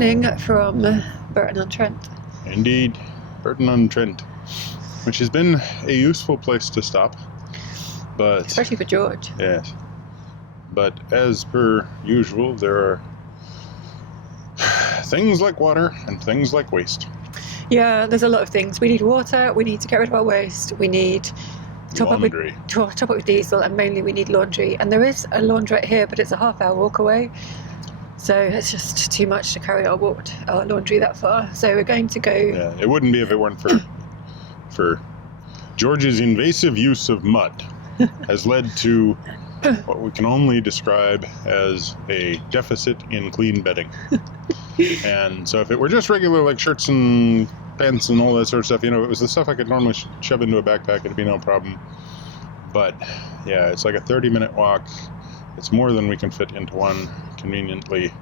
morning from Burton on Trent. Indeed, Burton on Trent, which has been a useful place to stop, but Especially for George. yes, but as per usual, there are things like water and things like waste. Yeah, there's a lot of things. We need water, we need to get rid of our waste, we need Laundry. top up with diesel, and mainly we need laundry. And there is a laundrette here, but it's a half-hour walk away. So it's just too much to carry our laundry that far. So we're going to go... Yeah, it wouldn't be if it weren't for George's invasive use of mud has led to what we can only describe as a deficit in clean bedding. And so if it were just regular like shirts and pants and all that sort of stuff, you know, it was the stuff I could normally shove into a backpack, it'd be no problem. But yeah, it's like a 30-minute walk. It's more than we can fit into one conveniently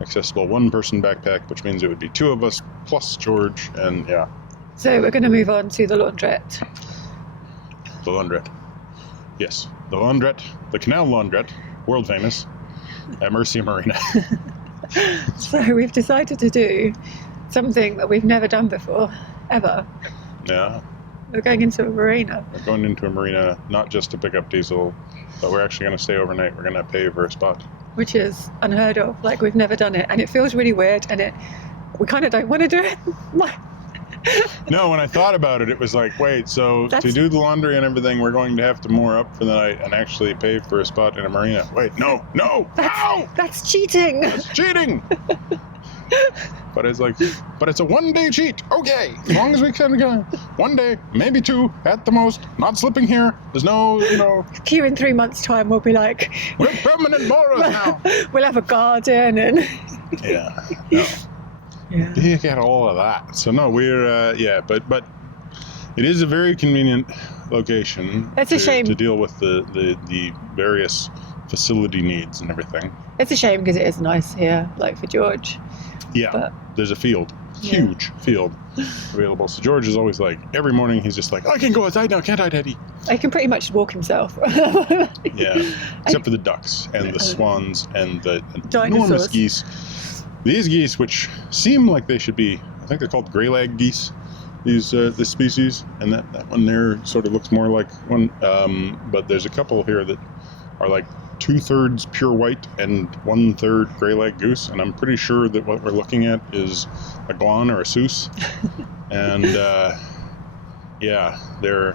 accessible one-person backpack, which means it would be two of us plus George, and yeah. So we're going to move on to the laundrette. The laundrette. Yes, the laundrette, the Canal laundrette, world famous, at Marina. So we've decided to do something that we've never done before, ever. Yeah. We're going into a marina. We're going into a marina, not just to pick up diesel, but we're actually going to stay overnight. We're going to pay for a spot. Which is unheard of. Like, we've never done it. And it feels really weird, and we kind of don't want to do it. No, when I thought about it, it was like, wait, so to do the laundry and everything, we're going to have to moor up for the night and actually pay for a spot in a marina. Wait, no! That's cheating! That's cheating! But it's like, but it's a one-day cheat. Okay, as long as we can go one day, maybe two at the most. Not slipping here. There's no, you know. Here in 3 months' time, we'll be like, we're permanent moorers now. We'll have a garden and. Yeah. No. Yeah. You get all of that. So no, we're but it is a very convenient location. It's a shame to deal with the various facility needs and everything. It's a shame because it is nice here, like for George. Yeah, but there's a field, huge field available. So George is always like, every morning he's just like, I can go outside now, can't I, Daddy? He can pretty much walk himself. Yeah, except for the ducks and the swans and the enormous geese. These geese, which seem like they should be, I think they're called grey-lag geese, this species, and that one there sort of looks more like one, but there's a couple here that are like 2/3 pure white and 1/3 grey-lag goose, and I'm pretty sure that what we're looking at is a guan or a soos. And yeah, they're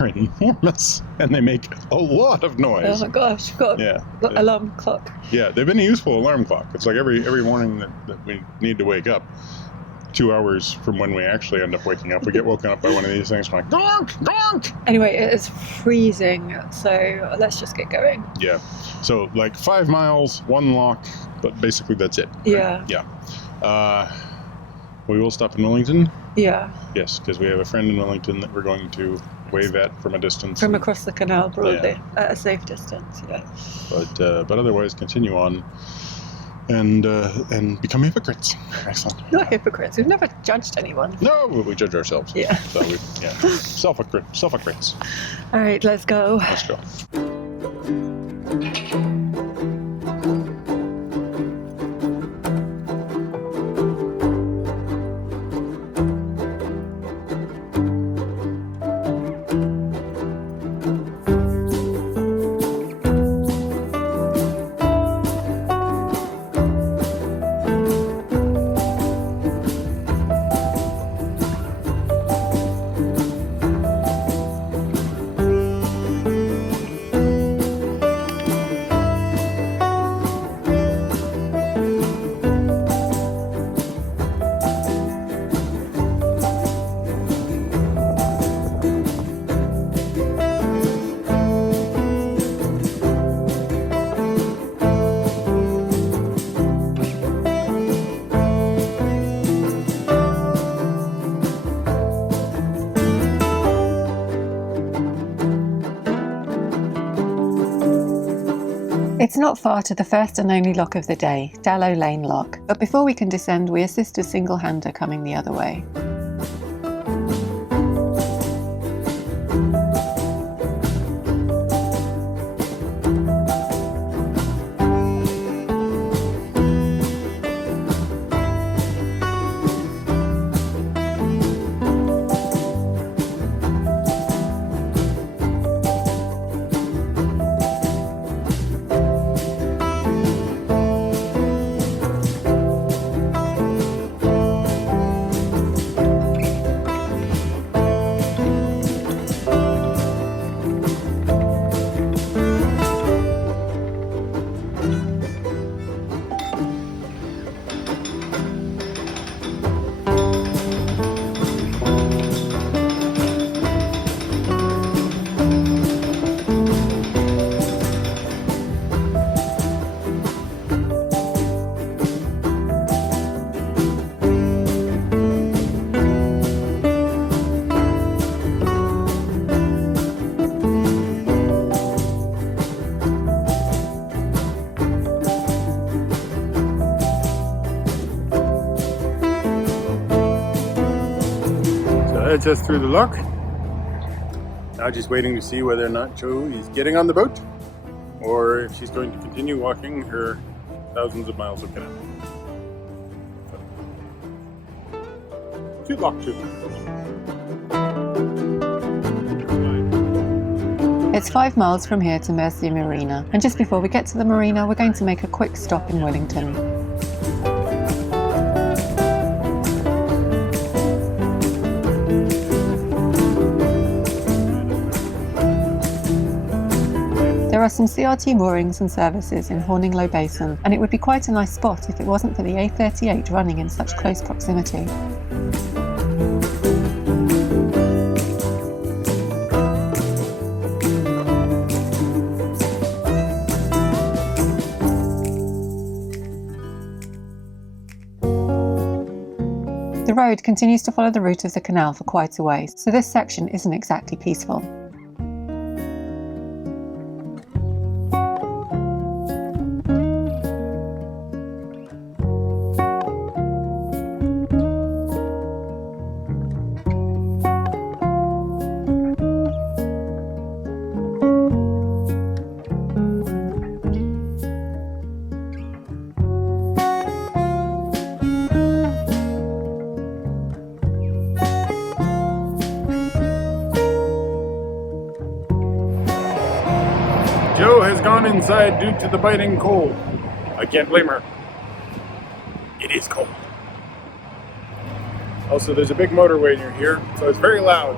enormous, and they make a lot of noise. Oh my gosh, you've got an alarm clock. Yeah, they've been a useful alarm clock. It's like every morning that we need to wake up, 2 hours from when we actually end up waking up, we get woken up by one of these things going, gonk, gonk! Anyway, it is freezing, so let's just get going. Yeah, so like 5 miles, 1 lock, but basically that's it. Yeah. Yeah. We will stop in Wellington. Yeah. Yes, because we have a friend in Wellington that we're going to wave at from a distance. From across the canal, broadly, at a safe distance, yeah. But otherwise, continue on and become hypocrites. Excellent. Not hypocrites. We've never judged anyone. No, we judge ourselves. Yeah. So self-hypocrites. All right, let's go. Let's go. It's not far to the first and only lock of the day, Dallow Lane Lock, but before we can descend we assist a single-hander coming the other way. lets us through the lock. Now just waiting to see whether or not Joe is getting on the boat or if she's going to continue walking her thousands of miles of canal. To lock 2. It's 5 miles from here to Marina, and just before we get to the marina, we're going to make a quick stop in Wellington. There are some CRT moorings and services in Horninglow Basin, and it would be quite a nice spot if it wasn't for the A38 running in such close proximity. The road continues to follow the route of the canal for quite a way, so this section isn't exactly peaceful. Joe has gone inside due to the biting cold. I can't blame her. It is cold. Also, there's a big motorway near here, so it's very loud.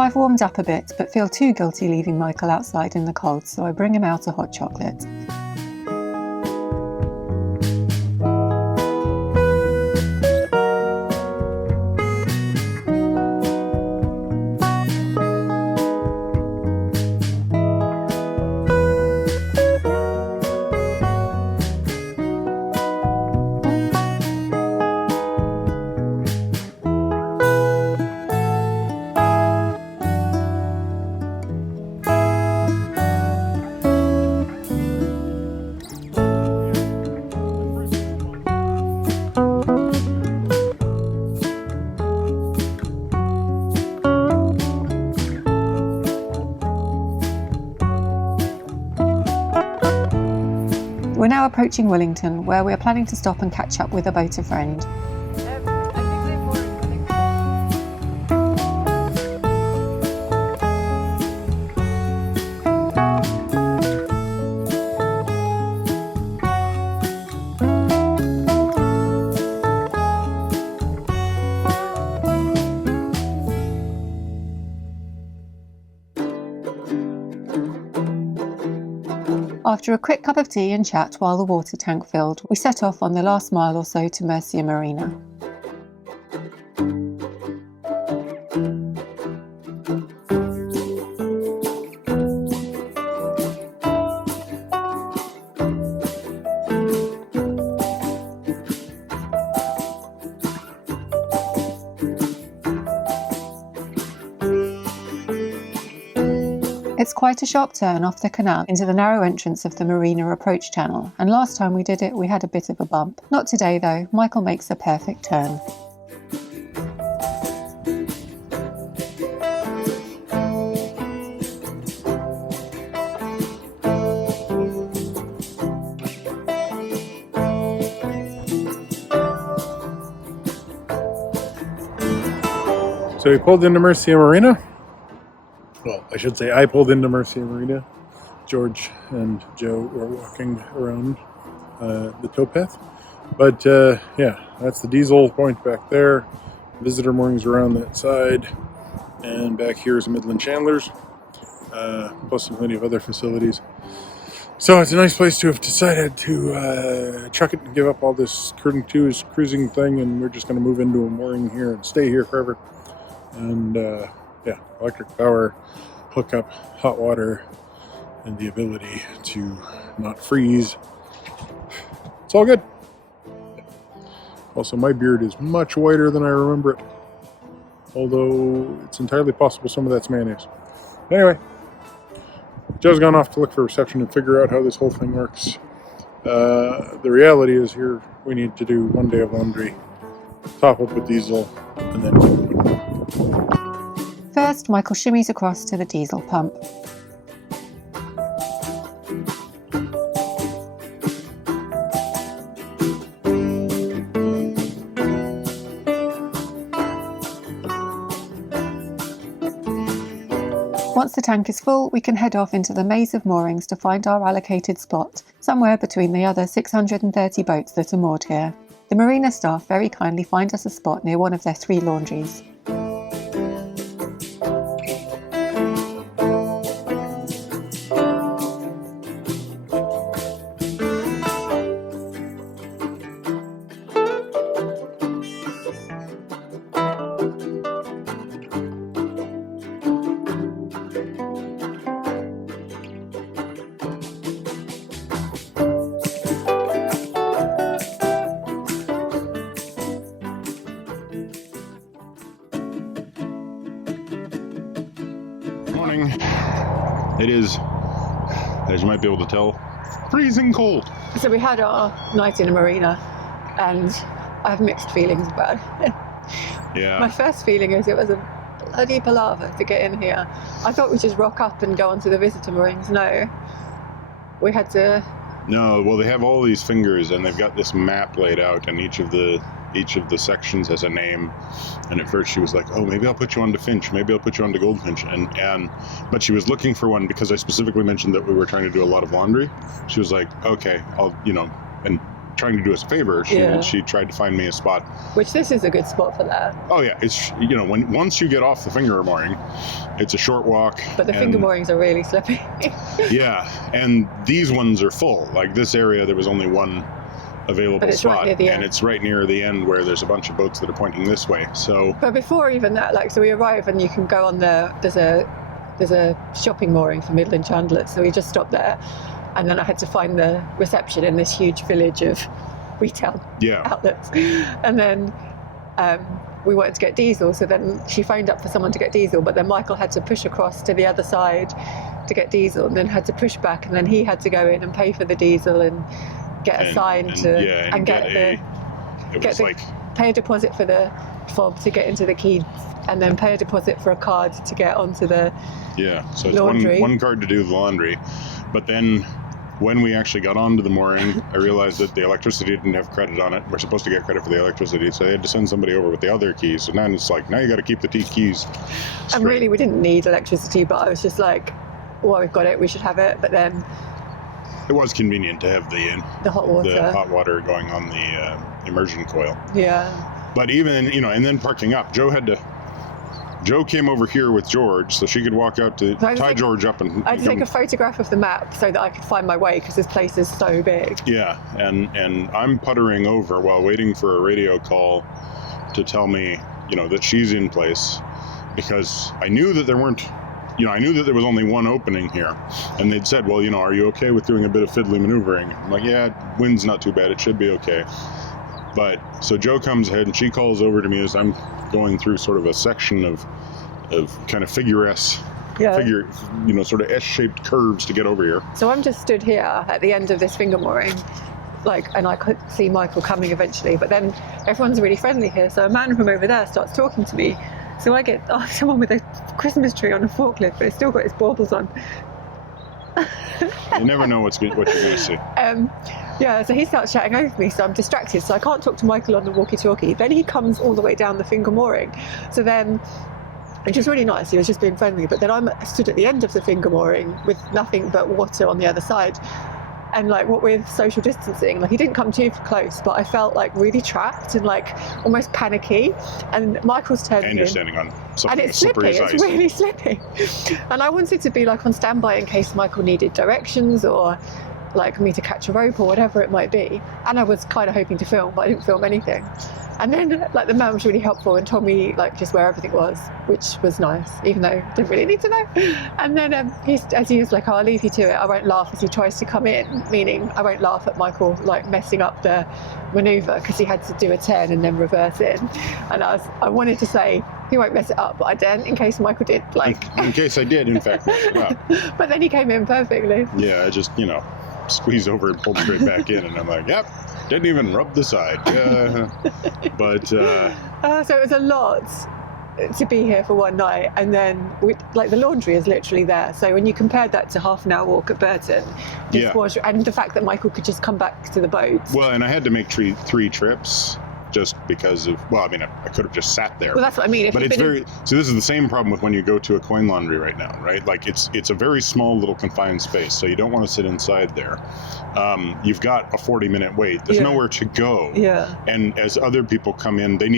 I've warmed up a bit, but feel too guilty leaving Michael outside in the cold, so I bring him out a hot chocolate. We're now approaching Wellington, where we are planning to stop and catch up with a boater friend. After a quick cup of tea and chat while the water tank filled, we set off on the last mile or so to Marina. It's quite a sharp turn off the canal into the narrow entrance of the Marina approach channel, and last time we did it we had a bit of a bump. Not today though, Michael makes a perfect turn. So we pulled into Marina. Well, I should say I pulled into Marina. George and Joe were walking around the towpath. But yeah, that's the diesel point back there. Visitor moorings around that side. And back here is Midland Chandler's, plus plenty of other facilities. So it's a nice place to have decided to chuck it and give up all this cruising thing, and we're just going to move into a mooring here and stay here forever. And yeah, electric power, hookup, hot water, and the ability to not freeze. It's all good. Also, my beard is much whiter than I remember it, although it's entirely possible some of that's mayonnaise. Anyway, Joe's gone off to look for reception and figure out how this whole thing works. The reality is here we need to do 1 day of laundry, top up with diesel, and then keep moving. First, Michael shimmies across to the diesel pump. Once the tank is full, we can head off into the maze of moorings to find our allocated spot, somewhere between the other 630 boats that are moored here. The Marina staff very kindly find us a spot near one of their 3 laundries. Morning. It is, as you might be able to tell, freezing cold. So we had our night in the Marina, and I have mixed feelings about it. Yeah. My first feeling is it was a bloody palaver to get in here. I thought we'd just rock up and go onto the visitor moorings. No, we had to. No, well, they have all these fingers, and they've got this map laid out, and each of the sections has a name. And at first she was like, "Oh, maybe I'll put you on to Finch. Maybe I'll put you on to Goldfinch." But she was looking for one because I specifically mentioned that we were trying to do a lot of laundry. She was like, "Okay, I'll, and trying to do us a favor." She tried to find me a spot. Which this is a good spot for that. Oh yeah, it's once you get off the finger mooring, it's a short walk. But the finger moorings are really slippy. Yeah, and these ones are full. Like this area, there was only one available spot, right and it's right near the end where there's a bunch of boats that are pointing this way. So, but before even that, so we arrive and you can go on there's a shopping mooring for Midland Chandlers, so we just stopped there, and then I had to find the reception in this huge village of retail outlets, and then we wanted to get diesel, so then she phoned up for someone to get diesel, but then Michael had to push across to the other side to get diesel, and then had to push back, and then he had to go in and pay for the diesel and get a sign pay a deposit for the fob to get into the key, and then pay a deposit for a card to get onto the so laundry. It's one card to do the laundry. But then when we actually got onto the mooring, I realized that the electricity didn't have credit on it. We're supposed to get credit for the electricity, so they had to send somebody over with the other keys. So now it's like, now you got to keep the keys straight. And really, we didn't need electricity, but I was just like, well, we've got it, we should have it. But then it was convenient to have the hot water going on the immersion coil. Yeah. But even, and then parking up, Joe came over here with George so she could walk out to tie George up. And I had to take a photograph of the map so that I could find my way, because this place is so big. Yeah, and I'm puttering over while waiting for a radio call to tell me, that she's in place, because I knew that there weren't, I knew that there was only one opening here, and they'd said, well, are you okay with doing a bit of fiddly maneuvering? I'm like, yeah, wind's not too bad, it should be okay. But so Joe comes ahead and she calls over to me as I'm going through sort of a section of kind of figure, sort of S-shaped curves to get over here. So I'm just stood here at the end of this finger mooring, and I could see Michael coming eventually, but then everyone's really friendly here, so a man from over there starts talking to me. So I get someone with a Christmas tree on a forklift, but it's still got its baubles on. You never know what you're going to see. So he starts chatting over me, so I'm distracted, so I can't talk to Michael on the walkie-talkie. Then he comes all the way down the finger mooring. So then, which was really nice, he was just being friendly, but then I'm stood at the end of the finger mooring with nothing but water on the other side. And like, what with social distancing, like he didn't come too close, but I felt like really trapped and like almost panicky. And Michael's turning And you're in, standing on something and it's slippery slippy, as it's ice. really slippy. And I wanted to be like on standby in case Michael needed directions or like me to catch a rope or whatever it might be. And I was kind of hoping to film, but I didn't film anything. And then like the man was really helpful and told me like just where everything was, which was nice, even though I didn't really need to know. And then he was like, oh, I'll leave you to it, I won't laugh, as he tries to come in, meaning I won't laugh at Michael like messing up the manoeuvre because he had to do a turn and then reverse in. And I wanted to say he won't mess it up, but I didn't, in case Michael did, like In case I did, in fact, mess it up. But then he came in perfectly. Yeah, I just, squeeze over and pull straight back in, and I'm like, yep, didn't even rub the side. But So it was a lot to be here for one night, and then like the laundry is literally there. So when you compared that to half an hour walk at Burton, and the fact that Michael could just come back to the boat. Well, and I had to make three trips just because of, I could have just sat there. Well, that's what I mean. But it's so this is the same problem with when you go to a coin laundry right now, right? Like it's a very small little confined space, so you don't want to sit inside there. You've got a 40-minute wait. There's nowhere to go. Yeah. And as other people come in, you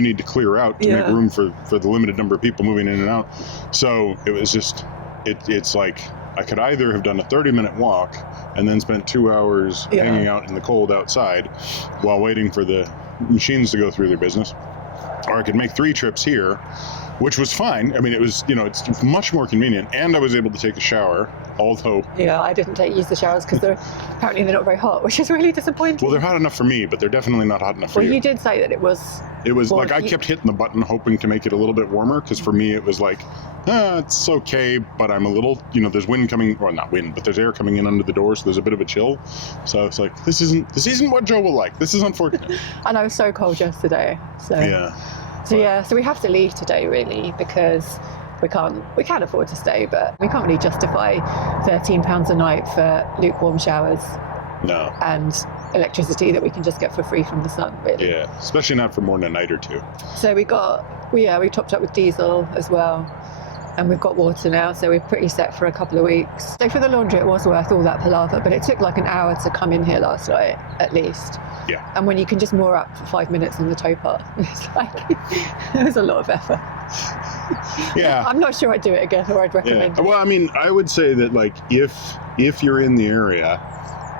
need to clear out to make room for the limited number of people moving in and out. So it was just, it's like, I could either have done a 30-minute walk and then spent 2 hours hanging out in the cold outside while waiting for the machines to go through their business, or I could make 3 trips here, which was fine. I mean, it was, it's much more convenient, and I was able to take a shower, although... Yeah, I didn't use the showers because apparently they're not very hot, which is really disappointing. Well, they're hot enough for me, but they're definitely not hot enough for you. Well, you did say that it was... It was like, I kept hitting the button hoping to make it a little bit warmer, because for me it was like, it's okay, but I'm a little, there's wind coming, well, not wind, but there's air coming in under the door, so there's a bit of a chill. So it's like, this isn't what Joe will like. This is unfortunate. And I was so cold yesterday. So so we have to leave today, really, because we can't afford to stay, but we can't really justify £13 a night for lukewarm showers. No. And electricity that we can just get for free from the sun, really. Yeah, especially not for more than a night or two. So we topped up with diesel as well, and we've got water now, so we're pretty set for a couple of weeks. So for the laundry, it was worth all that palaver, but it took like an hour to come in here last night, at least. Yeah. And when you can just moor up for 5 minutes in the tow path, it's like, it was a lot of effort. Yeah. I'm not sure I'd do it again, or I'd recommend it. Well, I mean, I would say that, like, if you're in the area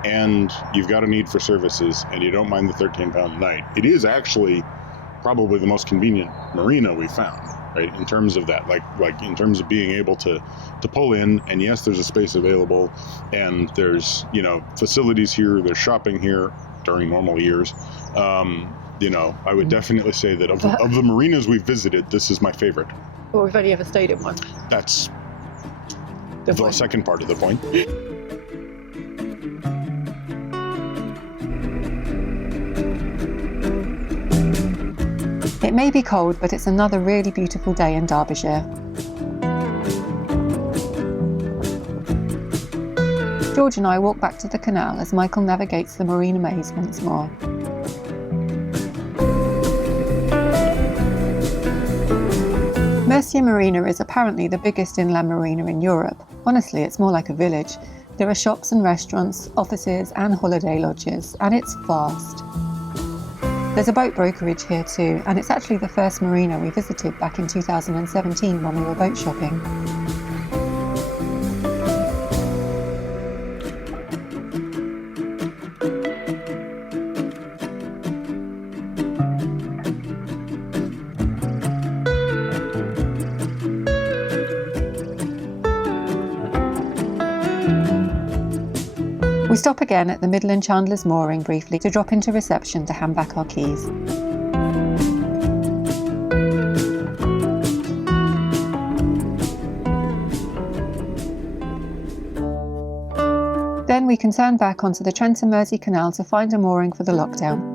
and you've got a need for services and you don't mind the £13 a night, it is actually probably the most convenient marina we found, right? In terms of that, like in terms of being able to pull in, and yes, there's a space available, and there's, facilities here, there's shopping here during normal years. I would definitely say that of the marinas we've visited, this is my favorite. Well, we've only ever stayed in one. That's the second part of the point. It may be cold, but it's another really beautiful day in Derbyshire. George and I walk back to the canal as Michael navigates the marina maze once more. Murcia Marina is apparently the biggest inland marina in Europe. Honestly, it's more like a village. There are shops and restaurants, offices and holiday lodges, and it's vast. There's a boat brokerage here too, and it's actually the first marina we visited back in 2017 when we were boat shopping. We stop again at the Midland Chandler's mooring briefly to drop into reception to hand back our keys. Then we can turn back onto the Trent and Mersey Canal to find a mooring for the lockdown.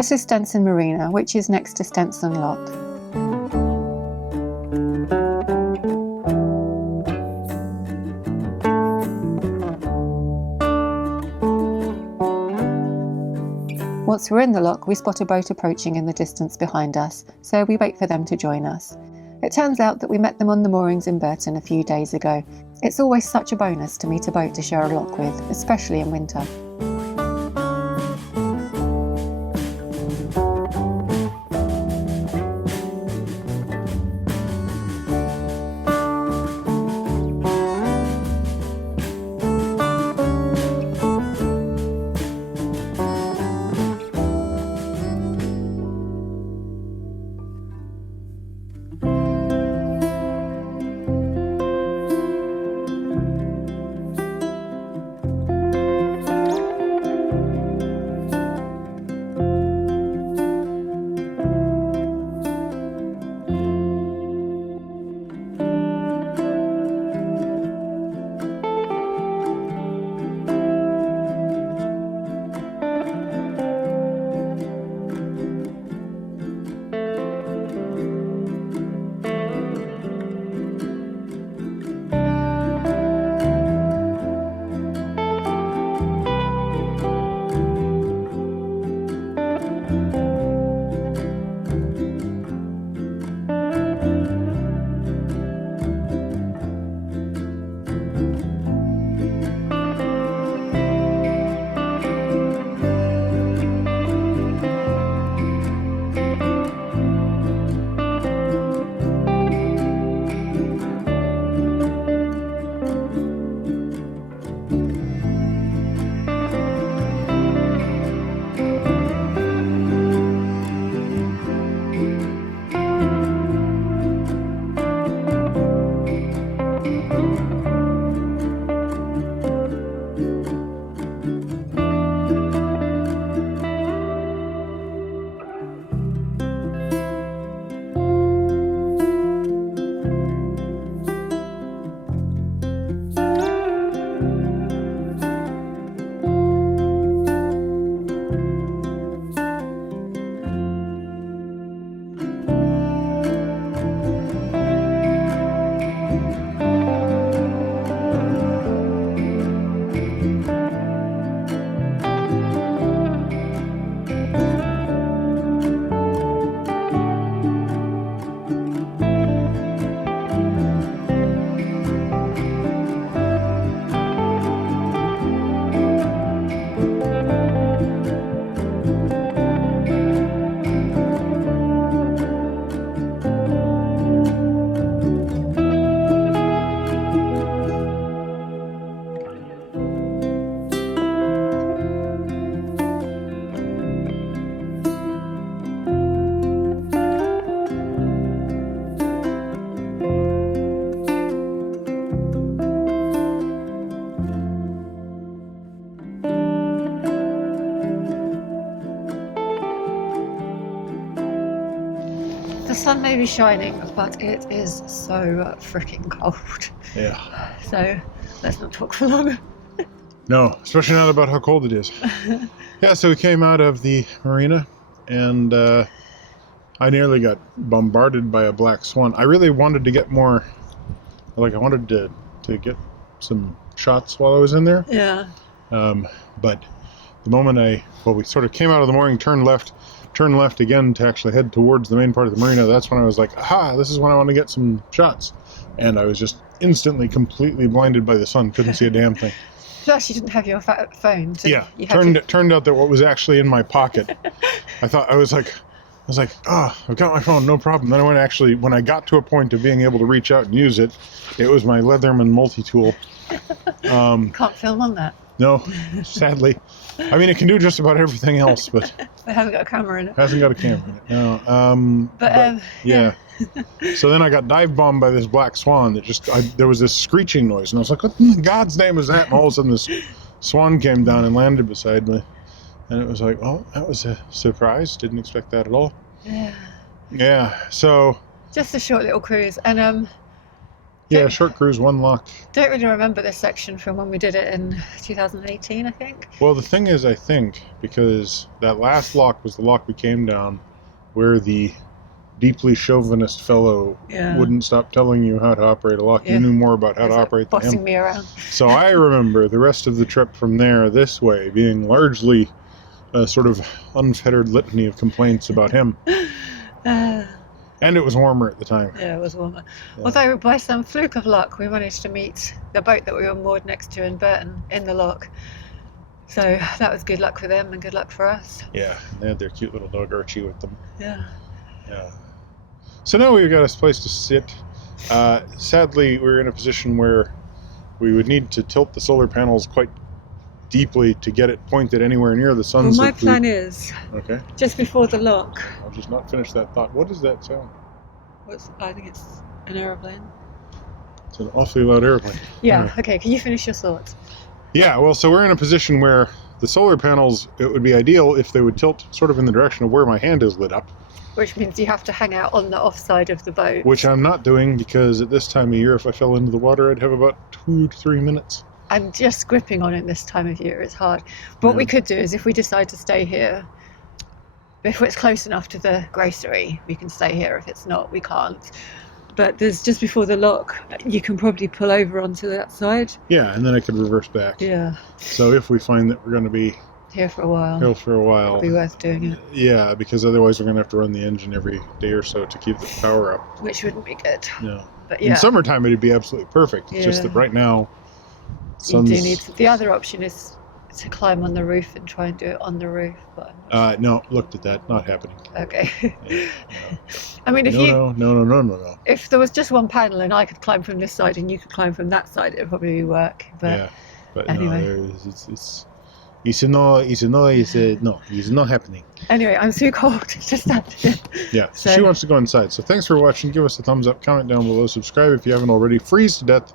This is Stenson Marina, which is next to Stenson Lock. Once we're in the lock, we spot a boat approaching in the distance behind us, so we wait for them to join us. It turns out that we met them on the moorings in Burton a few days ago. It's always such a bonus to meet a boat to share a lock with, especially in winter. The sun may be shining, but it is so freaking cold. Yeah. So let's not talk for long. No, especially not about how cold it is. Yeah, so we came out of the marina, and I nearly got bombarded by a black swan. I really wanted to get more, like I wanted to get some shots while I was in there. Yeah. But the moment we sort of came out of the mooring, turned left again to actually head towards the main part of the marina, that's when I was like, aha, this is when I want to get some shots. And I was just instantly completely blinded by the sun, couldn't see a damn thing. Plus you didn't have your phone. So yeah, you turned out that what was actually in my pocket, I was like, I've got my phone, no problem. Then when I got to a point of being able to reach out and use it, it was my Leatherman multi-tool. Can't film on that. No, sadly. I mean, it can do just about everything else, but it hasn't got a camera in it. Hasn't got a camera in it. No. But yeah. So then I got dive bombed by this black swan that there was this screeching noise, and I was like, what in God's name is that? And all of a sudden this swan came down and landed beside me. And it was like, oh, that was a surprise. Didn't expect that at all. Yeah. Yeah, so... Just a short little cruise. And Yeah, short cruise, one lock. Don't really remember this section from when we did it in 2018, I think. Well, the thing is, I think, because that last lock was the lock we came down where the deeply chauvinist fellow wouldn't stop telling you how to operate a lock. You knew more about how to operate than him. Bossing me around. So I remember the rest of the trip from there this way being largely a sort of unfettered litany of complaints about him. And it was warmer at the time. Yeah, it was warmer. Yeah. Although by some fluke of luck, we managed to meet the boat that we were moored next to in Burton in the lock. So that was good luck for them and good luck for us. Yeah, they had their cute little dog Archie with them. Yeah. Yeah. So now we've got a place to sit. Sadly, we're in a position where we would need to tilt the solar panels quite deeply to get it pointed anywhere near the sun. Well, my plan is, okay, just before the lock. I'll just not finish that thought. What is that sound? I think it's an aeroplane. It's an awfully loud airplane. Yeah, okay, can you finish your thoughts? Yeah, well, so we're in a position where the solar panels, it would be ideal if they would tilt sort of in the direction of where my hand is lit up. Which means you have to hang out on the offside of the boat. Which I'm not doing, because at this time of year, if I fell into the water, I'd have about 2 to 3 minutes. And just gripping on it this time of year is hard. But what we could do is, if we decide to stay here, if it's close enough to the grocery, we can stay here. If it's not, we can't. But there's just before the lock, you can probably pull over onto that side. Yeah, and then I could reverse back. Yeah. So if we find that we're going to be here for a while, it'll be worth doing it. Yeah, because otherwise we're going to have to run the engine every day or so to keep the power up. Which wouldn't be good. No. But yeah. In summertime, it'd be absolutely perfect. It's just that right now, you do need to, the other option is to climb on the roof and try and do it on the roof. But no, looked at that. Not happening. Okay. Yeah, no. I mean, if No. If there was just one panel and I could climb from this side and you could climb from that side, it would probably work. But but anyway. No, it's not happening. Anyway, I'm too cold to stand here. Yeah, so she wants to go inside. So thanks for watching. Give us a thumbs up, comment down below, subscribe if you haven't already, freeze to death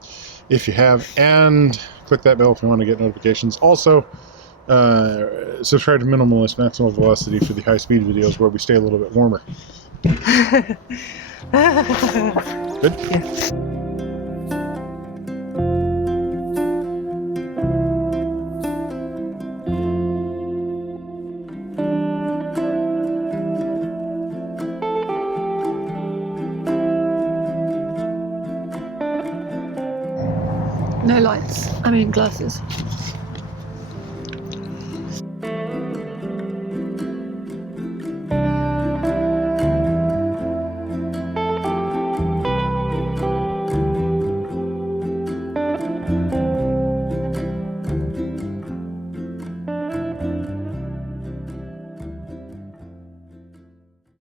if you have, and click that bell if you want to get notifications. Also, subscribe to Minimalist Maximal Velocity for the high-speed videos where we stay a little bit warmer. Good? Yeah. No lights. I mean glasses.